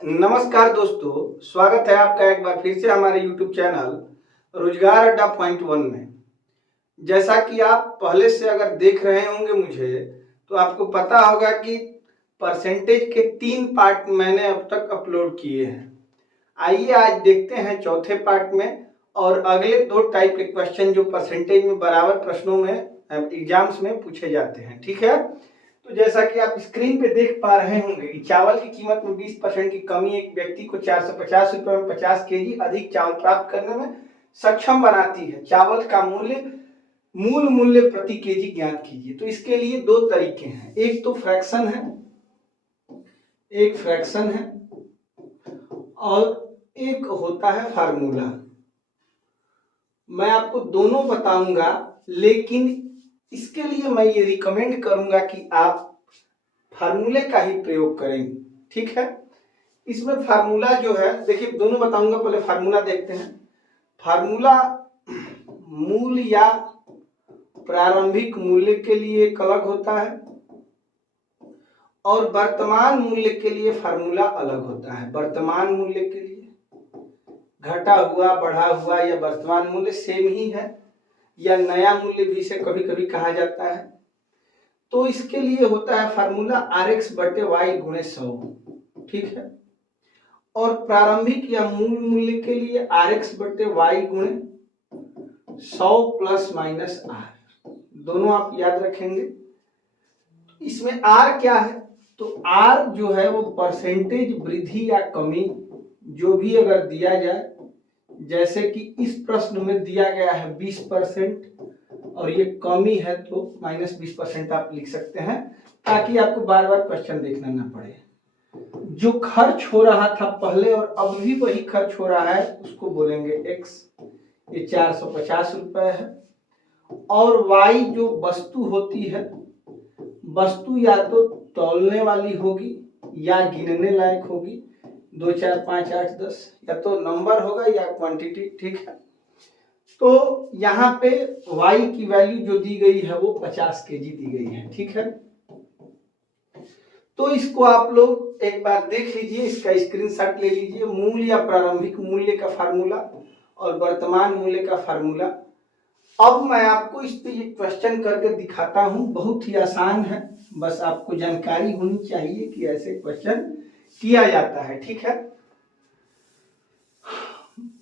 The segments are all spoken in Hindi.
नमस्कार दोस्तों, स्वागत है आपका एक बार फिर से हमारे YouTube चैनल रोजगार अड्डा पॉइंट 1 में। जैसा कि आप पहले से अगर देख रहे होंगे मुझे, तो आपको पता होगा कि परसेंटेज के 3 पार्ट मैंने अब तक अपलोड किए हैं। आइए आज देखते हैं चौथे पार्ट में और अगले 2 टाइप के क्वेश्चन जो परसेंटेज में बराबर प्रश्नों में एग्जाम्स में पूछे जाते हैं। ठीक है, तो जैसा कि आप स्क्रीन पे देख पा रहे होंगे कि चावल की कीमत में 20% की कमी एक व्यक्ति को 450 रुपए में 50 केजी अधिक चावल प्राप्त करने में सक्षम बनाती है। चावल का मूल मूल्य प्रति केजी ज्ञात कीजिए। तो इसके लिए 2 तरीके हैं, एक तो फ्रैक्शन है और एक होता है फार्मूला। मैं आपको दोनों बताऊंगा, लेकिन इसके लिए मैं ये रिकमेंड करूंगा कि आप फार्मूले का ही प्रयोग करें। ठीक है, इसमें फार्मूला जो है, देखिए दोनों बताऊंगा, पहले फार्मूला देखते हैं। फार्मूला मूल या प्रारंभिक मूल्य के लिए एक अलग होता है और वर्तमान मूल्य के लिए फार्मूला अलग होता है। वर्तमान मूल्य के लिए घटा हुआ, बढ़ा हुआ या वर्तमान मूल्य सेम ही है, या नया मूल्य भी इसे कभी कभी कहा जाता है। तो इसके लिए होता है फार्मूला RX बटे Y गुणे 100। ठीक है, और प्रारंभिक या मूल मूल्य के लिए RX बटे Y गुणे 100 प्लस माइनस R, दोनों आप याद रखेंगे। इसमें R क्या है, तो R जो है वो परसेंटेज वृद्धि या कमी जो भी अगर दिया जाए, जैसे कि इस प्रश्न में दिया गया है 20% और ये कमी है तो -20% आप लिख सकते हैं, ताकि आपको बार बार क्वेश्चन देखना ना पड़े। जो खर्च हो रहा था पहले और अब भी वही खर्च हो रहा है, उसको बोलेंगे X। ये 450 रुपए है। और Y जो वस्तु होती है, वस्तु या तो तौलने वाली होगी या गिनने लायक होगी, 2 4 5 8 10, या तो नंबर होगा या क्वांटिटी। ठीक है, तो यहाँ पे Y की वैल्यू जो दी गई है वो 50 केजी दी गई है। ठीक है, तो इसको आप लोग एक बार देख लीजिए, इसका स्क्रीनशॉट ले लीजिए। मूल या प्रारंभिक मूल्य का फार्मूला और वर्तमान मूल्य का फार्मूला। अब मैं आपको इस पे एक क्वेश्चन करके दिखाता हूं, बहुत ही आसान है, बस आपको जानकारी होनी चाहिए कि ऐसे क्वेश्चन किया जाता है। ठीक है,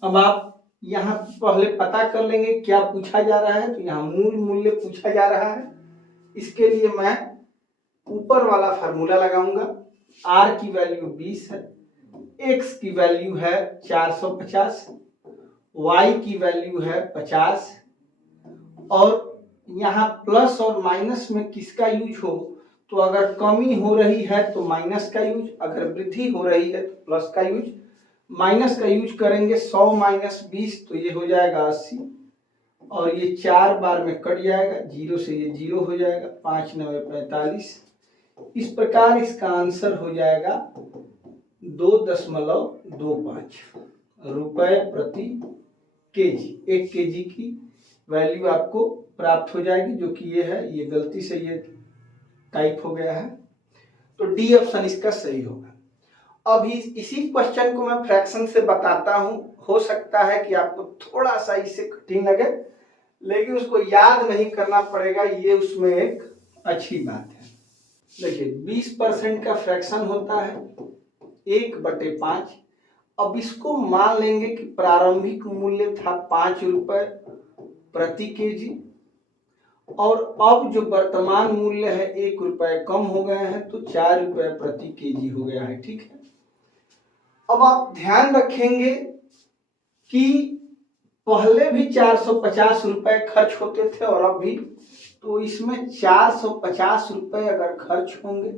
अब आप यहाँ पहले पता कर लेंगे क्या पूछा जा रहा है। तो यहाँ मूल मूल्य पूछा जा रहा है, इसके लिए मैं ऊपर वाला फार्मूला लगाऊंगा। R की वैल्यू 20 है, X की वैल्यू है 450, Y की वैल्यू है 50, और यहाँ प्लस और माइनस में किसका यूज हो, तो अगर कमी हो रही है तो माइनस का यूज, अगर वृद्धि हो रही है तो प्लस का यूज। माइनस का यूज करेंगे 100 माइनस 20, तो ये हो जाएगा 80, और ये 4 बार में कट जाएगा, 0 से ये 0 हो जाएगा, 5 9 45। इस प्रकार इसका आंसर हो जाएगा 2.25 रुपए प्रति केजी। 1 केजी की वैल्यू आपको प्राप्त हो जाएगी, जो कि ये है, ये गलती से ये टाइप हो गया है, तो डी ऑप्शन इसका सही होगा। अभी इसी क्वेश्चन को मैं फ्रैक्शन से बताता हूं, हो सकता है कि आपको थोड़ा सा इससे कठिन लगे, लेकिन उसको याद नहीं करना पड़ेगा, ये उसमें एक अच्छी बात है। देखिए 20% का फ्रैक्शन होता है 1/5। अब इसको मान लेंगे कि प्रारंभिक मूल्य था 5 रुपए प्रति केजी, और अब जो वर्तमान मूल्य है 1 रुपए कम हो गए हैं, तो 4 रुपए प्रति केजी हो गया है। ठीक है, अब आप ध्यान रखेंगे कि पहले भी 450 रुपए खर्च होते थे और अब भी, तो इसमें 450 रुपए अगर खर्च होंगे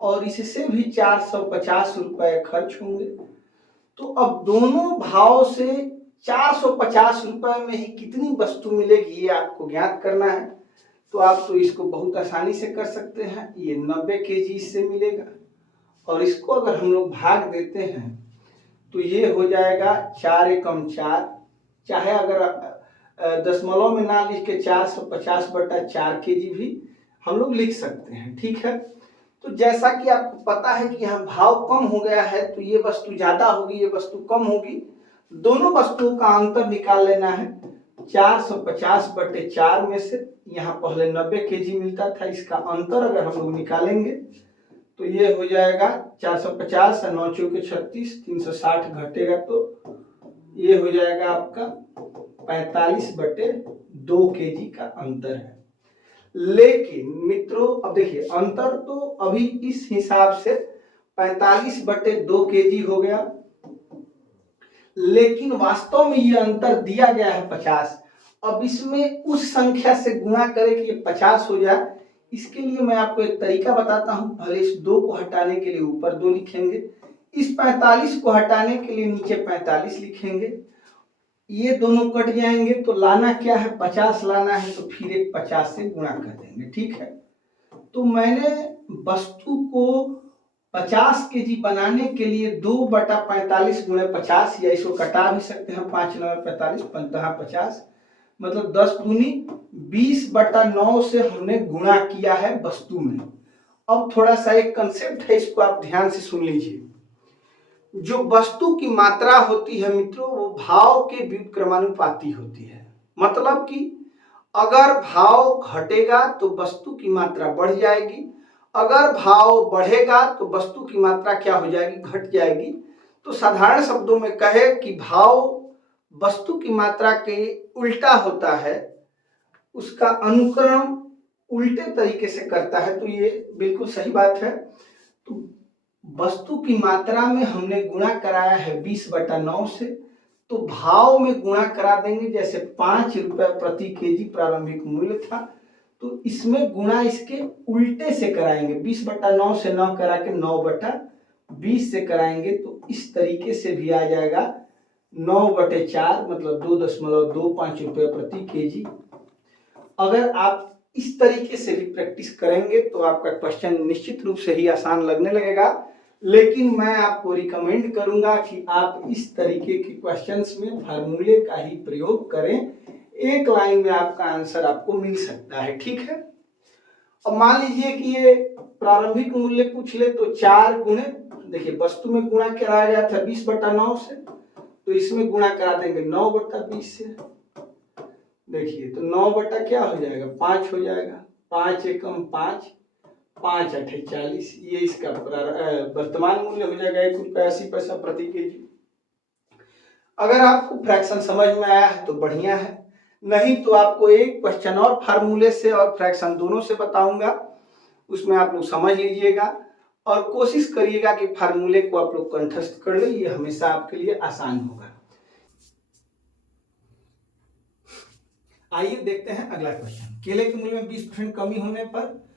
और इससे भी 450 रुपए खर्च होंगे, तो अब दोनों भाव से 450 रुपए में ही कितनी वस्तु मिलेगी ये आपको ज्ञात करना है। तो आप तो इसको बहुत आसानी से कर सकते हैं, ये 90 केजी इससे मिलेगा, और इसको अगर हम लोग भाग देते हैं तो ये हो जाएगा 4 एकम 4, चाहे अगर दशमलव में ना लिख के 450/4 केजी भी हम लोग लिख सकते हैं। ठीक है, तो जैसा कि आपको पता है कि यहाँ भाव कम हो गया है तो ये वस्तु ज्यादा होगी, ये वस्तु कम होगी, दोनों वस्तुओं का अंतर निकाल लेना है। 450/4 में से यहाँ पहले 90 केजी मिलता था, इसका अंतर अगर हम लोग निकालेंगे तो ये हो जाएगा 450 और 9 चौके 36, 360 घटेगा तो ये हो जाएगा आपका 45/2 केजी का अंतर है। लेकिन मित्रों अब देखिए अंतर तो अभी इस हिसाब से 45/2 केजी हो गया, लेकिन वास्तव में ये अंतर दिया गया है 50। अब इसमें उस संख्या से गुणा करें कि ये 50 हो जाए, इसके लिए मैं आपको एक तरीका बताता हूं। पहले इस 2 को हटाने के लिए ऊपर 2 लिखेंगे, इस 45 को हटाने के लिए नीचे 45 लिखेंगे, ये दोनों कट जाएंगे तो लाना क्या है 50 लाना है, तो फिर एक 50 से गुणा कर देंगे। ठीक है, तो मैंने वस्तु को 50 केजी बनाने के लिए 2/45 गुणे 50, या इसको कटा भी सकते हैं 5 9 45 पंतः 50, मतलब 10 दूनी 20/9 से हमने गुणा किया है वस्तु में। अब थोड़ा सा एक कंसेप्ट है, इसको आप ध्यान से सुन लीजिए। जो वस्तु की मात्रा होती है मित्रों वो भाव के व्युत्क्रमानुपाती होती है। मतलब कि अगर भाव घटेगा तो वस्तु की मात्रा बढ़ जाएगी, अगर भाव बढ़ेगा तो वस्तु की मात्रा क्या हो जाएगी, घट जाएगी। तो साधारण शब्दों में कहे कि भाव वस्तु की मात्रा के उल्टा होता है, उसका अनुकरण उल्टे तरीके से करता है, तो ये बिल्कुल सही बात है। तो वस्तु की मात्रा में हमने गुणा कराया है 20/9 से, तो भाव में गुणा करा देंगे। जैसे 5 रुपए प्रति केजी प्रारंभिक मूल्य था, तो इसमें गुणा इसके उल्टे से कराएंगे, 20/9 से न करा के 9/20 से कराएंगे, तो इस तरीके से भी आ जाएगा 9/4 मतलब 2.25 रुपए प्रति केजी। अगर आप इस तरीके से भी प्रैक्टिस करेंगे तो आपका क्वेश्चन निश्चित रूप से ही आसान लगने लगेगा। लेकिन मैं आपको रिकमेंड करूंगा कि आप इस तरीके के क्वेश्चंस में फार्मूले का ही प्रयोग करें, एक लाइन में आपका आंसर आपको मिल सकता है। ठीक है, अब मान लीजिए कि ये प्रारंभिक मूल्य पूछ ले तो 4 गुणे, देखिए वस्तु में गुणा कराया गया था 20/9 से, तो इसमें गुणा करा देंगे 9/20 से। देखिए तो 9 क्या हो जाएगा 5 हो जाएगा, 5 एकम 5, 5 8 40, ये इसका वर्तमान मूल्य हो जाएगा 1.80 प्रति केजी। अगर आपको फ्रैक्शन समझ में आया है तो बढ़िया है, नहीं तो आपको एक क्वेश्चन और फार्मूले से और फ्रैक्शन दोनों से बताऊंगा, उसमें आप लोग समझ लीजिएगा और कोशिश करिएगा कि फार्मूले को आप लोग कंठस्थ कर ले, ये हमेशा आपके लिए आसान होगा। आइए देखते हैं अगला क्वेश्चन। केले के मूल्य में 20% कमी होने पर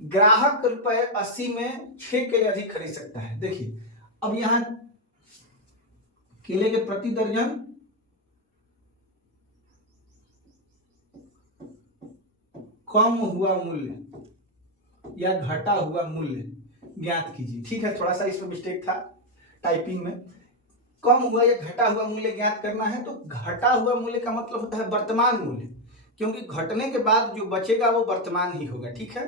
ग्राहक ₹80 में 6 केले अधिक खरीद सकता है। देखिए अब यहां केले के प्रति दर्जन कम हुआ मूल्य या घटा हुआ मूल्य ज्ञात कीजिए। ठीक है, थोड़ा सा इसमें मिस्टेक था टाइपिंग में, कम हुआ या घटा हुआ मूल्य ज्ञात करना है। तो घटा हुआ मूल्य का मतलब होता है वर्तमान मूल्य, क्योंकि घटने के बाद जो बचेगा वो वर्तमान ही होगा। ठीक है,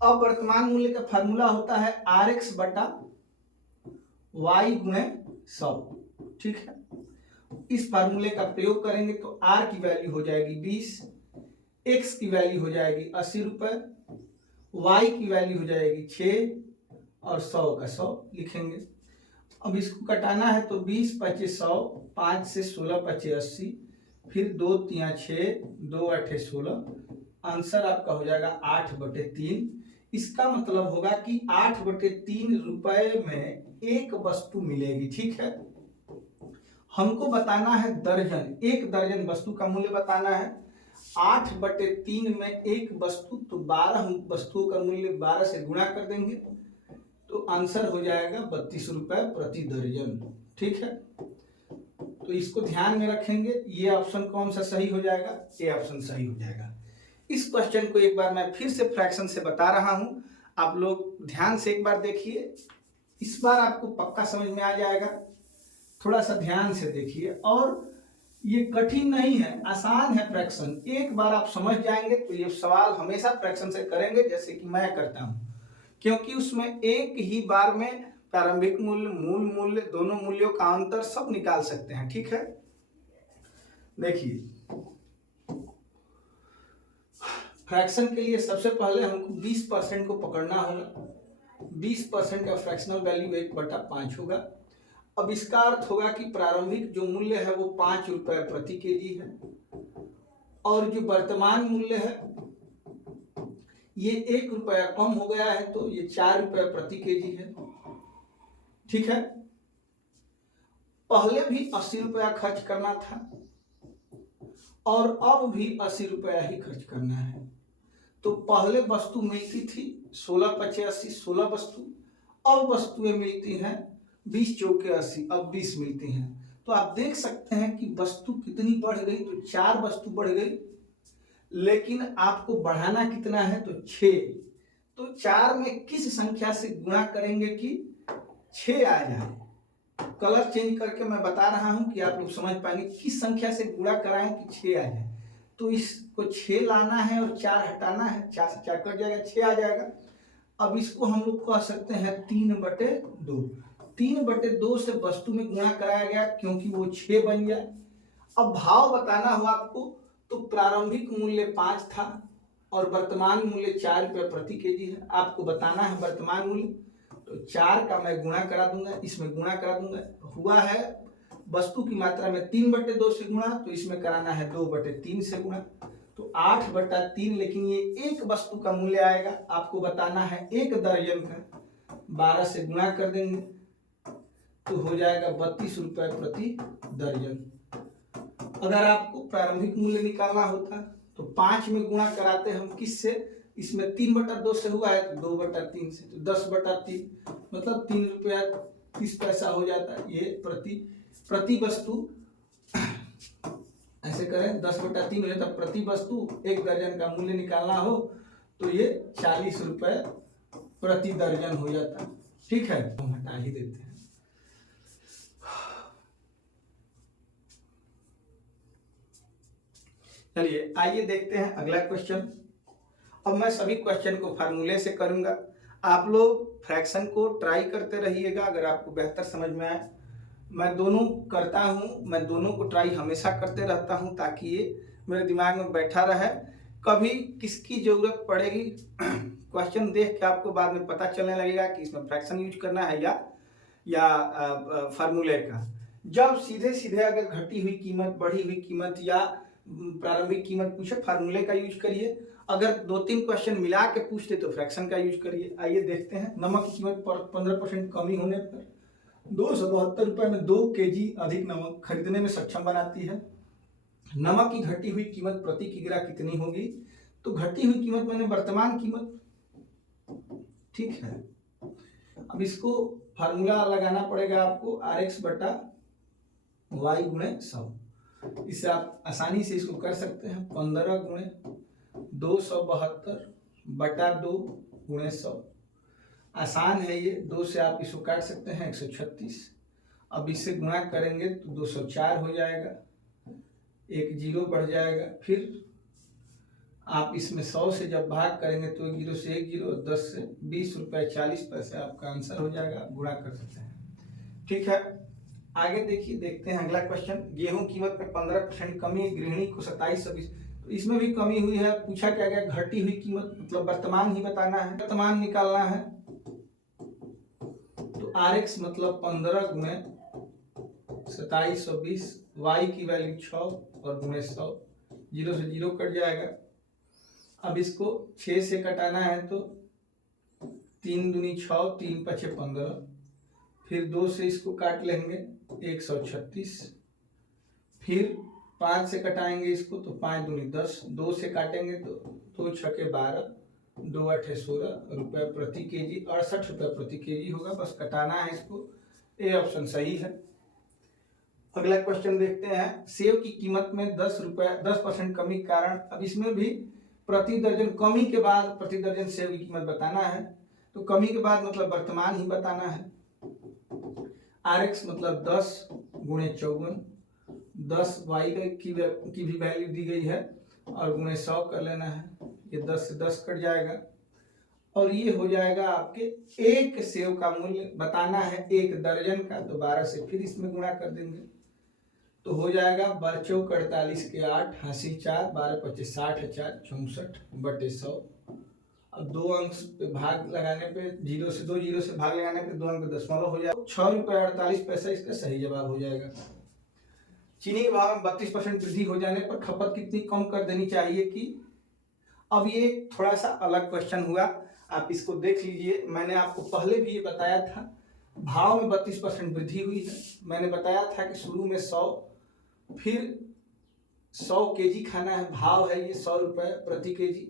अब वर्तमान मूल्य का फार्मूला होता है RX/Y गुणे 100। ठीक है, इस फार्मूले का प्रयोग करेंगे तो R की वैल्यू हो जाएगी 20, X की वैल्यू हो जाएगी 80 रुपए, Y की वैल्यू हो जाएगी 6 और 100 का 100 लिखेंगे। अब इसको कटाना है तो 20 25 100, 5 से 16 25 80, फिर 2 3 6, 2 8 16, आंसर आपका हो जाएगा 8/3। इसका मतलब होगा कि 8/3 रुपए में एक वस्तु मिलेगी। ठीक है, हमको बताना है दर्जन, एक दर्जन वस्तु का मूल्य बताना है। 8/3 में एक वस्तु, तो 12 वस्तुओं का मूल्य 12 से गुणा कर देंगे तो आंसर हो जाएगा 32 रुपए प्रति दर्जन। ठीक है, तो इसको ध्यान में रखेंगे। ये ऑप्शन कौन सा सही हो जाएगा, ये ऑप्शन सही हो जाएगा। इस क्वेश्चन को एक बार मैं फिर से फ्रैक्शन से बता रहा हूं, आप लोग ध्यान से एक बार देखिए, इस बार आपको पक्का समझ में आ जाएगा। थोड़ा सा ध्यान से देखिए, और ये कठिन नहीं है, आसान है फ्रैक्शन। एक बार आप समझ जाएंगे तो ये सवाल हमेशा फ्रैक्शन से करेंगे, जैसे कि मैं करता हूं क्योंकि उसमें एक ही बार में प्रारंभिक मूल्य, मूल मूल्य, दोनों मूल्यों का अंतर सब निकाल सकते हैं। ठीक है, देखिए फ्रैक्शन के लिए सबसे पहले हमको 20% को पकड़ना होगा। 20% का फ्रैक्शनल वैल्यू 1/5 होगा। अब इसका अर्थ होगा कि प्रारंभिक जो मूल्य है वो 5 रुपए प्रति केजी है और जो वर्तमान मूल्य है ये 1 रुपया कम हो गया है, तो ये 4 रुपए प्रति केजी है। ठीक है, पहले भी 80 रुपया खर्च करना था और अब भी 80 रुपया ही खर्च करना है। तो पहले वस्तु मिलती थी 16×5 = 80, 16 वस्तु। अब वस्तुएं मिलती हैं 20×4 = 80, अब 20 मिलती हैं। तो आप देख सकते हैं कि वस्तु कितनी बढ़ गई, तो 4 वस्तु बढ़ गई, लेकिन आपको बढ़ाना कितना है, तो 6। तो 4 में किस संख्या से गुणा करेंगे कि 6 आ जाए। कलर चेंज करके मैं बता रहा हूं कि आप लोग समझ पाएंगे किस संख्या से गुणा कराएं कि 6 आ जाए। तो इसको 6 लाना है और 4 हटाना है, 4 से 4 कट जाएगा, 6 आ जाएगा। अब इसको हम लोग कह सकते हैं 3/2। 3/2 से वस्तु में गुणा कराया गया क्योंकि वो 6 बन गया। अब भाव बताना हो आपको, तो प्रारंभिक मूल्य 5 था और वर्तमान मूल्य 4 रुपये प्रति केजी है। आपको बताना है वर्तमान मूल्य, तो 4 का मैं गुणा करा दूंगा, इसमें गुणा करा दूंगा। हुआ है वस्तु की मात्रा में 3/2 से गुणा, तो इसमें कराना है 2/3 से गुणा, तो 8/3। लेकिन ये एक वस्तु का मूल्य आएगा, आपको बताना है 1 दर्जन का। 12 से गुणा कर देंगे तो हो जाएगा 32 रुपए प्रति दर्जन। अगर आपको प्रारंभिक मूल्य निकालना होता तो 5 में गुणा कराते हम किससे, इसमें 3/2 से हुआ है तो 2/3 से, तो 10/3 मतलब 3 रुपया 30 पैसा हो जाता है ये प्रति वस्तु। ऐसे करें 10/3 हो जाता प्रति वस्तु। 1 दर्जन का मूल्य निकालना हो तो ये 40 रुपए प्रति दर्जन हो जाता। ठीक है, हम हटा ही देते हैं। चलिए आइए देखते हैं अगला क्वेश्चन। अब मैं सभी क्वेश्चन को फार्मूले से करूंगा। आप लोग फ्रैक्शन को ट्राई करते रहिएगा, अगर आपको बेहतर समझ में आए। मैं दोनों करता हूं, मैं दोनों को ट्राई हमेशा करते रहता हूं ताकि ये मेरे दिमाग में बैठा रहे। कभी किसकी जरूरत पड़ेगी क्वेश्चन देख के आपको बाद में पता चलने लगेगा कि इसमें फ्रैक्शन यूज करना है या फार्मूले का। जब सीधे सीधे अगर घटी हुई कीमत, बढ़ी हुई कीमत या प्रारंभिक कीमत पूछे, फार्मूले का यूज करिए। अगर 2-3 क्वेश्चन मिला के पूछते तो फ्रैक्शन का यूज करिए। आइए देखते हैं। नमक की कीमत पर 15% कमी होने पर 272 रुपए में 2 केजी अधिक नमक खरीदने में सक्षम बनाती है। नमक की घटी हुई कीमत प्रति किग्रा कितनी होगी? तो घटी हुई कीमत मैंने वर्तमान कीमत, ठीक है। अब इसको फार्मूला लगाना पड़ेगा आपको, RX/Y × 100। इससे आप आसानी से इसको कर सकते हैं। 15 × 272/2 × 100। आसान है ये, 2 से आप इसको काट सकते हैं 136। अब इससे गुणा करेंगे तो 204 हो जाएगा, 1 जीरो बढ़ जाएगा। फिर आप इसमें 100 से जब भाग करेंगे तो 1 जीरो से 1 जीरो, 10 से 20 रुपये 40 पैसे आपका आंसर हो जाएगा। आप गुणा कर सकते हैं। ठीक है, आगे देखिए, देखते हैं अगला क्वेश्चन। गेहूं कीमत में 15% कमी, गृहिणी को 2720। तो इसमें भी कमी हुई है। पूछा क्या गया? घटी हुई कीमत, मतलब वर्तमान ही बताना है, वर्तमान निकालना है। तो RX मतलब 15 × 2720, Y की वैल्यू 6 और × 100, 0 से 0 कट जाएगा। अब इसको 6 से कटाना है तो 3 दूनी 6, 3 × 5 = 15। फिर 2 से इसको काट लेंगे 136। फिर 5 से कटाएंगे इसको तो 5 दूनी 10, 2 से काटेंगे तो 2 × 6 = 12, 2 × 8 = 16 रुपये प्रति केजी, 68 रुपये प्रति केजी होगा। बस कटाना है इसको, ए ऑप्शन सही है। अगला क्वेश्चन देखते हैं। सेब की कीमत में 10% कमी के कारण, अब इसमें भी प्रति दर्जन कमी के बाद प्रति दर्जन सेब की कीमत बताना है। तो कमी के बाद मतलब वर्तमान ही बताना है। RX मतलब 10 × 54, 10 Y की भी वैल्यू दी गई है और × 100 कर लेना है। ये 10 से 10 कट जाएगा। और ये हो जाएगा आपके एक सेव का मूल्य बताना है 1 दर्जन का, तो 12 से फिर इसमें गुणा कर देंगे तो हो जाएगा 12 चौक 48 के 8, हाँसी 4, 12 25 60 4 64 बटे 100। अब 2 अंक पे भाग लगाने पे 0 से 2 0 से भाग लगाने पे 2 अंक दशमलव हो जाएगा, 6 रुपये 48 पैसा इसका सही जवाब हो जाएगा। चीनी के भाव में 32% वृद्धि हो जाने पर खपत कितनी कम कर देनी चाहिए कि, अब ये थोड़ा सा अलग क्वेश्चन हुआ, आप इसको देख लीजिए। मैंने आपको पहले भी ये बताया था, भाव में 32% वृद्धि हुई है। मैंने बताया था कि शुरू में 100, फिर 100 केजी खाना है, भाव है ये 100 रुपये प्रति केजी।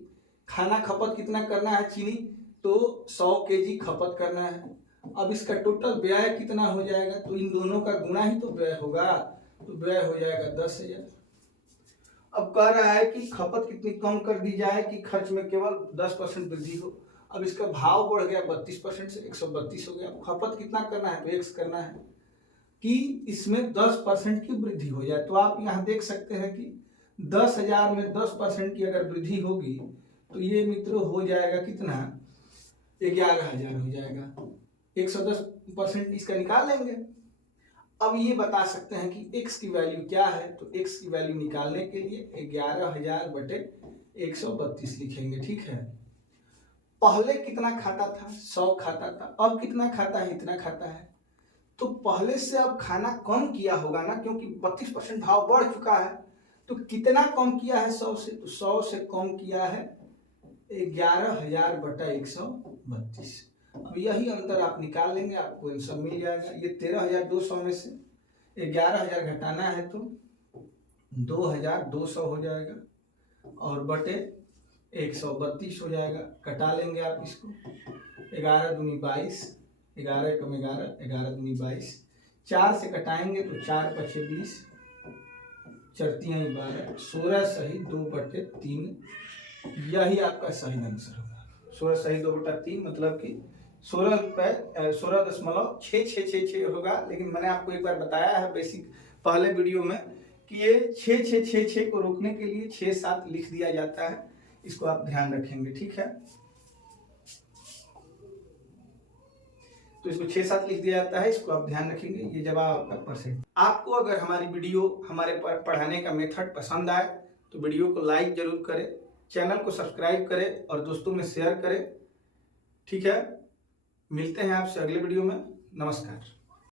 खाना खपत कितना करना है चीनी, तो 100 केजी खपत करना है। अब इसका टोटल व्यय कितना हो जाएगा, तो इन दोनों का गुणा ही तो व्यय होगा, तो व्यय हो जाएगा 10,000। अब कह रहा है कि खपत कितनी कम कर दी जाए कि खर्च में केवल 10% वृद्धि हो। अब इसका भाव बढ़ गया 32% से 132 हो गया। खपत कितना करना है, तो x करना है कि इसमें 10% की वृद्धि हो जाए। तो आप यहाँ देख सकते हैं कि 10,000 में 10% की अगर वृद्धि होगी तो ये मित्रों हो जाएगा कितना, 11,000 हो जाएगा। 110% इसका निकाल लेंगे। अब ये बता सकते हैं कि x की वैल्यू क्या है, तो x की वैल्यू निकालने के लिए 11,000 बटे 132 लिखेंगे। ठीक है, पहले कितना खाता था, 100 खाता था, अब कितना खाता है, इतना खाता है। तो पहले से अब खाना कम किया होगा ना, क्योंकि 32% भाव बढ़ चुका है। तो कितना कम किया है 100 से, तो 100 से कम किया है 11,000 बटा 132। अब यही अंतर आप निकाल लेंगे, आपको आंसर मिल जाएगा। ये 13,200 में से 11,000 घटाना है तो 2,200 हो जाएगा और बटे 132 हो जाएगा। कटा लेंगे आप इसको, 11 दूनी 22, 11 कम 11, 11 दूनी 22, 4 से कटाएंगे तो 4 पचे 20, 4 तियाई 12, 16 सही 2 बटे 3, यही आपका सही आंसर होगा। 16 सही 2 बटा 3 मतलब कि 16.6666 होगा। लेकिन मैंने आपको एक बार बताया है बेसिक पहले वीडियो में कि ये 6666 को रोकने के लिए 6-7 लिख दिया जाता है, इसको आप ध्यान रखेंगे। ठीक है, तो इसको 6-7 लिख दिया जाता है, इसको आप ध्यान रखेंगे। ये जवाब आपका परसेंट। आपको अगर हमारी वीडियो, हमारे पढ़ाने का मेथड पसंद आए तो वीडियो को लाइक जरूर करें, चैनल को सब्सक्राइब करें और दोस्तों में शेयर करें। ठीक है, मिलते हैं आपसे अगले वीडियो में। नमस्कार।